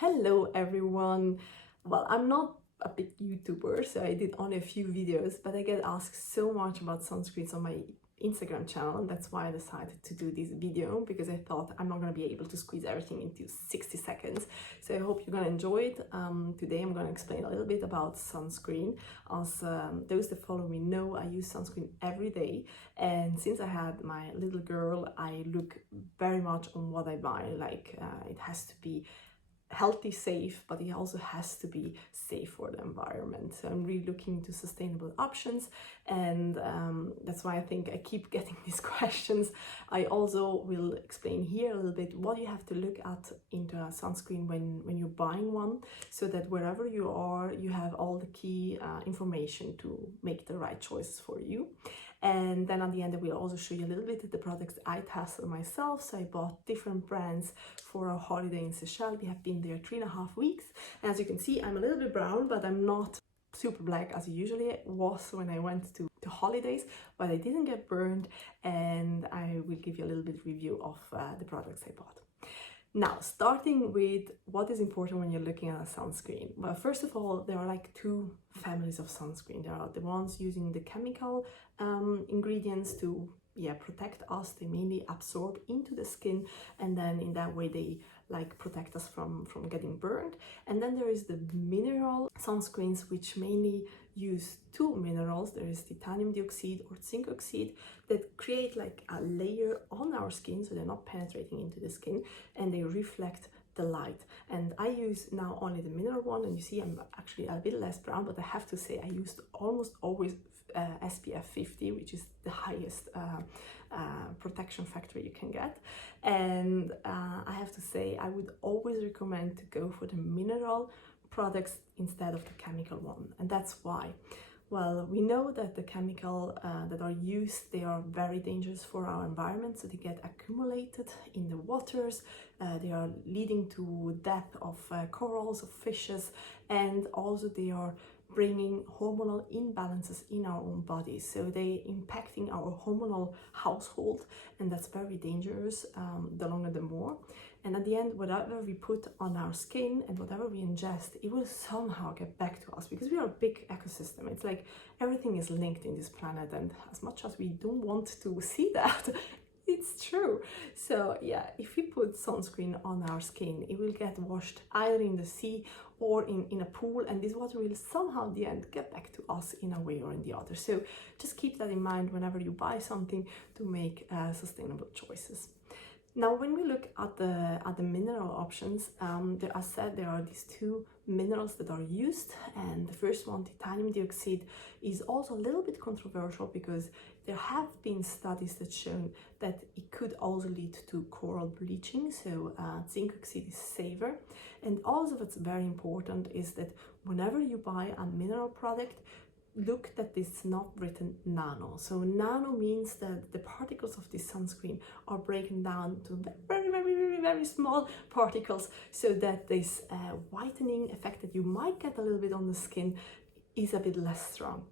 Hello everyone. Well, I'm not a big YouTuber, so I did only a few videos, but I get asked so much about sunscreens on my Instagram channel, and that's why I decided to do this video, because I thought I'm not going to be able to squeeze everything into 60 seconds. So I hope you're going to enjoy it. Today I'm going to explain a little bit about sunscreen. As those that follow me know, I use sunscreen every day, and since I had my little girl, I look very much on what I buy. It has to be healthy, safe, but it also has to be safe for the environment. So I'm really looking into sustainable options, and that's why I think I keep getting these questions. I also will explain here a little bit what you have to look at into a sunscreen when you're buying one, so that wherever you are, you have all the key information to make the right choices for you. And then at the end, I will also show you a little bit of the products I tested myself. So I bought different brands for our holiday in Seychelles. We have been there 3.5 weeks. And as you can see, I'm a little bit brown, but I'm not super black as I usually was when I went to holidays, but I didn't get burned. And I will give you a little bit review of the products I bought. Now, starting with what is important when you're looking at a sunscreen. Well, first of all, there are like two families of sunscreen. There are the ones using the chemical ingredients to protect us. They mainly absorb into the skin, and then in that way they protect us from getting burned. And then there is the mineral sunscreens, which mainly use two minerals. There is titanium dioxide or zinc oxide that create like a layer on our skin, so they're not penetrating into the skin, and they reflect the light. And I use now only the mineral one, and you see I'm actually a bit less brown, but I have to say I used almost always SPF 50, which is the highest protection factor you can get. And I have to say I would always recommend to go for the mineral products instead of the chemical one. And that's why. Well, we know that the chemical that are used, they are very dangerous for our environment. So they get accumulated in the waters. They are leading to death of corals, of fishes, and also they are bringing hormonal imbalances in our own bodies. So they impacting our hormonal household, and that's very dangerous, the longer the more. And at the end, whatever we put on our skin and whatever we ingest, it will somehow get back to us, because we are a big ecosystem. It's like everything is linked in this planet, and as much as we don't want to see that, it's true. So yeah, if we put sunscreen on our skin, it will get washed either in the sea or in a pool, and this water will somehow at the end get back to us in a way or in the other. So just keep that in mind whenever you buy something, to make sustainable choices. Now, when we look at the mineral options, as said, there are these two minerals that are used, and the first one, titanium dioxide, is also a little bit controversial, because there have been studies that shown that it could also lead to coral bleaching. So zinc oxide is safer. And also what's very important is that whenever you buy a mineral product, look that it's not written nano. So nano means that the particles of this sunscreen are breaking down to very small particles, so that this whitening effect that you might get a little bit on the skin is a bit less strong.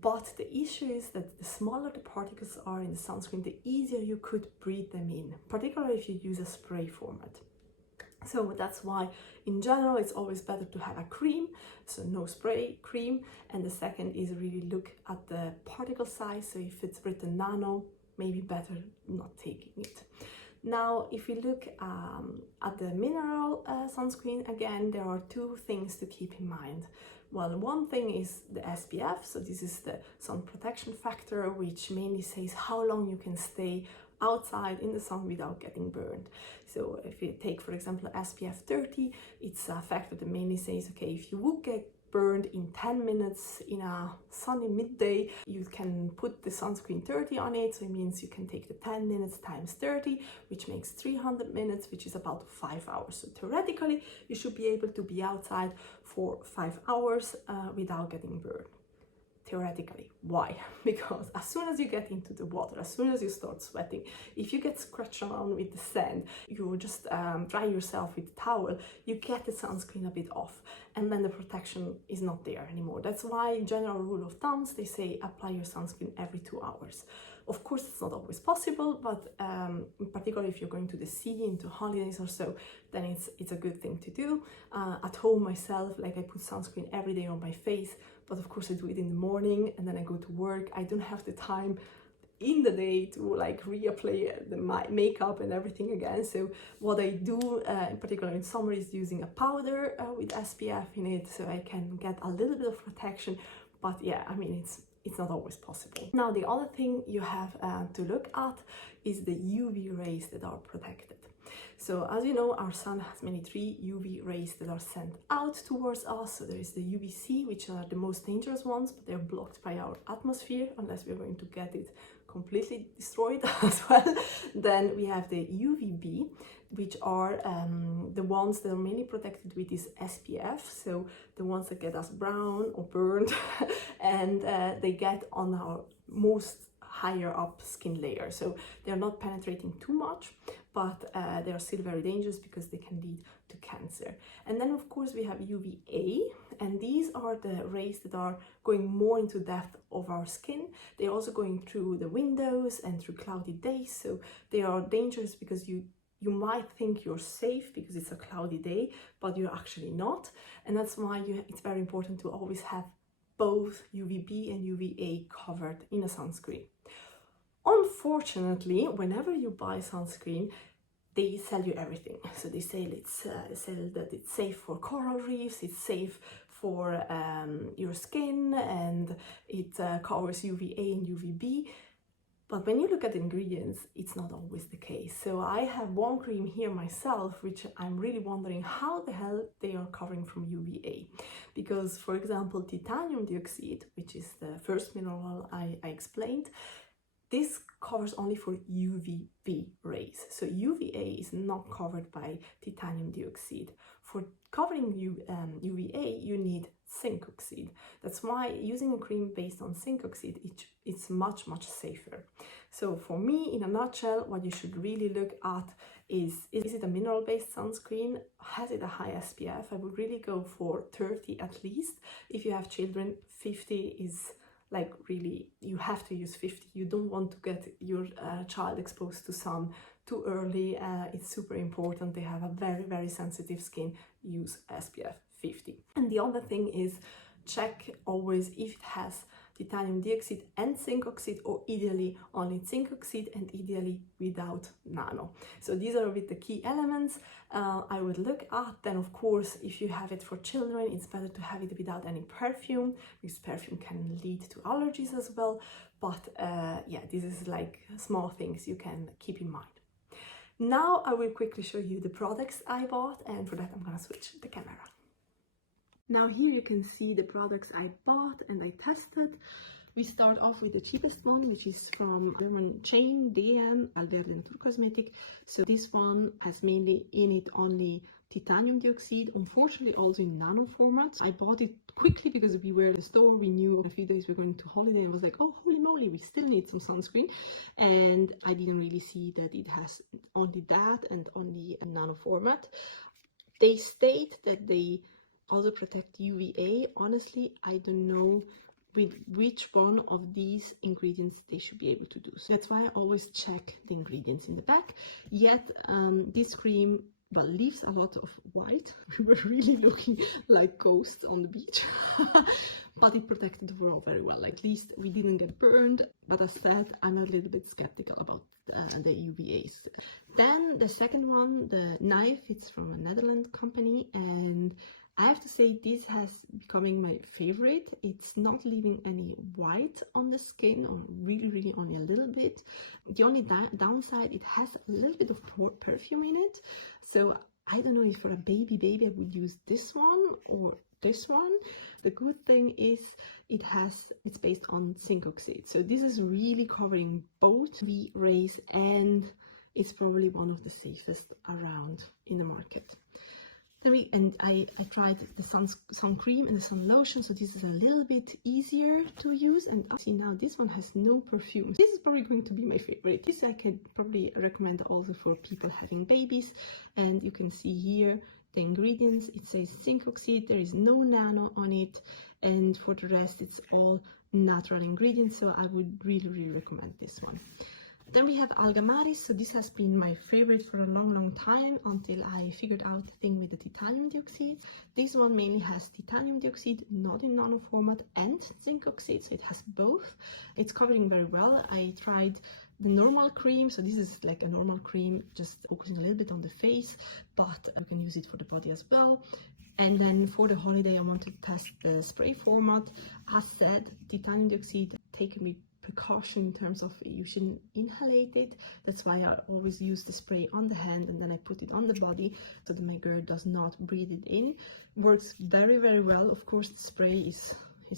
But the issue is that the smaller the particles are in the sunscreen, the easier you could breathe them in, particularly if you use a spray format. So that's why in general it's always better to have a cream, so no spray, cream. And the second is really look at the particle size. So if it's written nano, maybe better not taking it. Now, if we look at the mineral sunscreen, again, there are two things to keep in mind. Well, one thing is the SPF, so this is the sun protection factor, which mainly says how long you can stay outside in the sun without getting burned. So if you take, for example, SPF 30, it's a factor that mainly says, okay, if you would get burned in 10 minutes in a sunny midday, you can put the sunscreen 30 on it. So it means you can take the 10 minutes times 30, which makes 300 minutes, which is about 5 hours. So theoretically, you should be able to be outside for 5 hours without getting burned. Theoretically. Why? Because as soon as you get into the water, as soon as you start sweating, if you get scratched around with the sand, you just dry yourself with a towel, you get the sunscreen a bit off, and then the protection is not there anymore. That's why, general rule of thumbs, they say apply your sunscreen every 2 hours. Of course, it's not always possible, but in particular if you're going to the sea, into holidays or so, then it's a good thing to do. At home myself, like I put sunscreen every day on my face, but of course I do it in the morning and then I go to work. I don't have the time in the day to like reapply the makeup and everything again. So what I do in particular in summer is using a powder with SPF in it, so I can get a little bit of protection. But yeah, I mean, it's not always possible. Now, the other thing you have to look at is the UV rays that are protected. So as you know, our sun has many 3 UV rays that are sent out towards us. So there is the UVC, which are the most dangerous ones, but they're blocked by our atmosphere unless we're going to get it completely destroyed as well. Then we have the UVB, which are the ones that are mainly protected with this SPF, so the ones that get us brown or burned and they get on our most higher up skin layer. So they're not penetrating too much, but they are still very dangerous because they can lead to cancer. And then of course we have UVA, and these are the rays that are going more into depth of our skin. They're also going through the windows and through cloudy days, so they are dangerous because you might think you're safe because it's a cloudy day, but you're actually not. And that's why it's very important to always have both UVB and UVA covered in a sunscreen. Unfortunately, whenever you buy sunscreen, they sell you everything. So they say that it's safe for coral reefs, it's safe for your skin, and it covers UVA and UVB. But when you look at the ingredients, it's not always the case. So I have one cream here myself, which I'm really wondering how the hell they are covering from UVA. Because, for example, titanium dioxide, which is the first mineral I explained, this covers only for UVB rays. So UVA is not covered by titanium dioxide. For covering UVA, you need zinc oxide. That's why using a cream based on zinc oxide, it's much, much safer. So for me, in a nutshell, what you should really look at is it a mineral-based sunscreen? Has it a high SPF? I would really go for 30 at least. If you have children, 50 is like really, you have to use 50. You don't want to get your child exposed to sun too early. It's super important. They have a very, very sensitive skin. Use SPF 50. And the other thing is check always if it has titanium dioxide and zinc oxide, or ideally only zinc oxide and ideally without nano. So these are a bit the key elements I would look at. Then of course, if you have it for children, it's better to have it without any perfume, because perfume can lead to allergies as well. But yeah, this is like small things you can keep in mind. Now I will quickly show you the products I bought, and for that I'm gonna switch the camera. Now here you can see the products I bought and I tested. We start off with the cheapest one, which is from German chain DM, Alverde Naturkosmetik. So this one has mainly in it only titanium dioxide, unfortunately also in nano format. I bought it quickly because we were at the store, we knew in a few days we were going to holiday, and was like, oh holy moly, we still need some sunscreen. And I didn't really see that it has only that and only a nano format. They state that they also protect UVA. Honestly, I don't know with which one of these ingredients they should be able to do. So that's why I always check the ingredients in the back. Yet this cream, well, leaves a lot of white. We were really looking like ghosts on the beach. But it protected overall very well. At least we didn't get burned. But as said, I'm a little bit skeptical about the UVAs. Then the second one, the knife, it's from a Netherlands company, and I have to say this has becoming my favorite. It's not leaving any white on the skin, or really only a little bit. The only downside, it has a little bit of perfume in it. So I don't know if for a baby I would use this one or this one. The good thing is it's based on zinc oxide. So this is really covering both the rays, and it's probably one of the safest around in the market. And I tried the sun cream and the sun lotion, so this is a little bit easier to use. And see, now this one has no perfume. This is probably going to be my favorite. This I can probably recommend also for people having babies. And you can see here the ingredients. It says zinc oxide, there is no nano on it, and for the rest it's all natural ingredients, so I would really recommend this one. Then we have Algamaris. So this has been my favorite for a long time until I figured out the thing with the titanium dioxide. This one mainly has titanium dioxide, not in nano format, and zinc oxide, so it has both. It's covering very well. I tried the normal cream, so this is like a normal cream, just focusing a little bit on the face, but you can use it for the body as well. And then for the holiday, I wanted to test the spray format. As said, titanium dioxide, taken with precaution in terms of you shouldn't inhalate it. That's why I always use the spray on the hand and then I put it on the body so that my girl does not breathe it in. Works very well. Of course, the spray is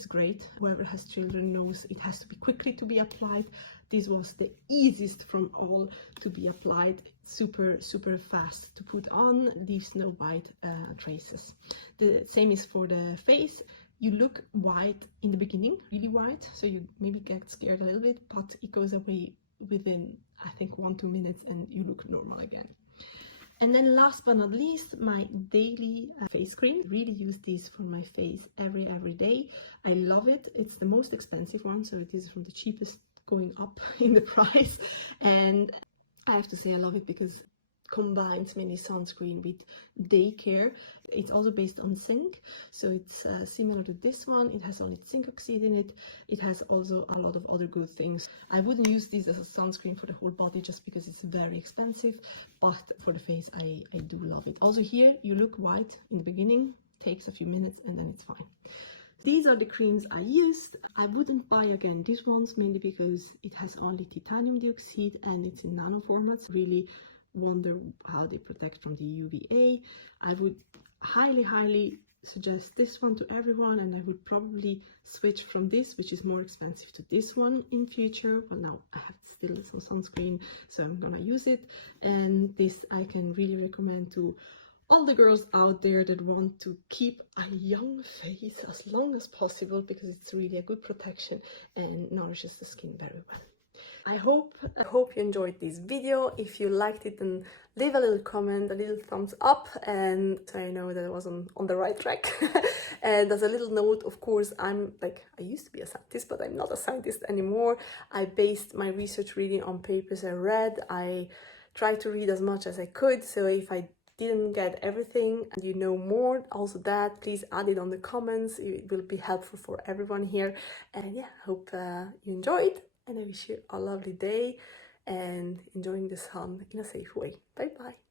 great. Whoever has children knows it has to be quickly to be applied. This was the easiest from all to be applied. Super fast to put on, leaves no white traces. The same is for the face. You look white in the beginning, really white, so you maybe get scared a little bit, but it goes away within, I think, 1-2 minutes and you look normal again. And then last but not least, my daily face cream. Really use this for my face every day. I love it. It's the most expensive one, so it is from the cheapest going up in the price. And I have to say I love it because it combines mainly sunscreen with day care. It's also based on zinc, so it's similar to this one. It has only zinc oxide in it. It has also a lot of other good things. I wouldn't use this as a sunscreen for the whole body just because it's very expensive, but for the face I do love it. Also here you look white in the beginning, takes a few minutes and then it's fine. These are the creams I used. I wouldn't buy again these ones, mainly because it has only titanium dioxide and it's in nano formats. Really wonder how they protect from the UVA. I would highly suggest this one to everyone, and I would probably switch from this, which is more expensive, to this one in future. Well, now I have still some sunscreen, so I'm gonna use it. And this I can really recommend to all the girls out there that want to keep a young face as long as possible, because it's really a good protection and nourishes the skin very well. I hope you enjoyed this video. If you liked it, then leave a little comment, a little thumbs up, and so I know that I was on the right track. And as a little note, of course, I used to be a scientist, but I'm not a scientist anymore. I based my research reading on papers I read. I tried to read as much as I could, so if I didn't get everything and you know more, also that, please add it on the comments. It will be helpful for everyone here. And yeah, hope you enjoyed, and I wish you a lovely day and enjoying the sun in a safe way. Bye bye.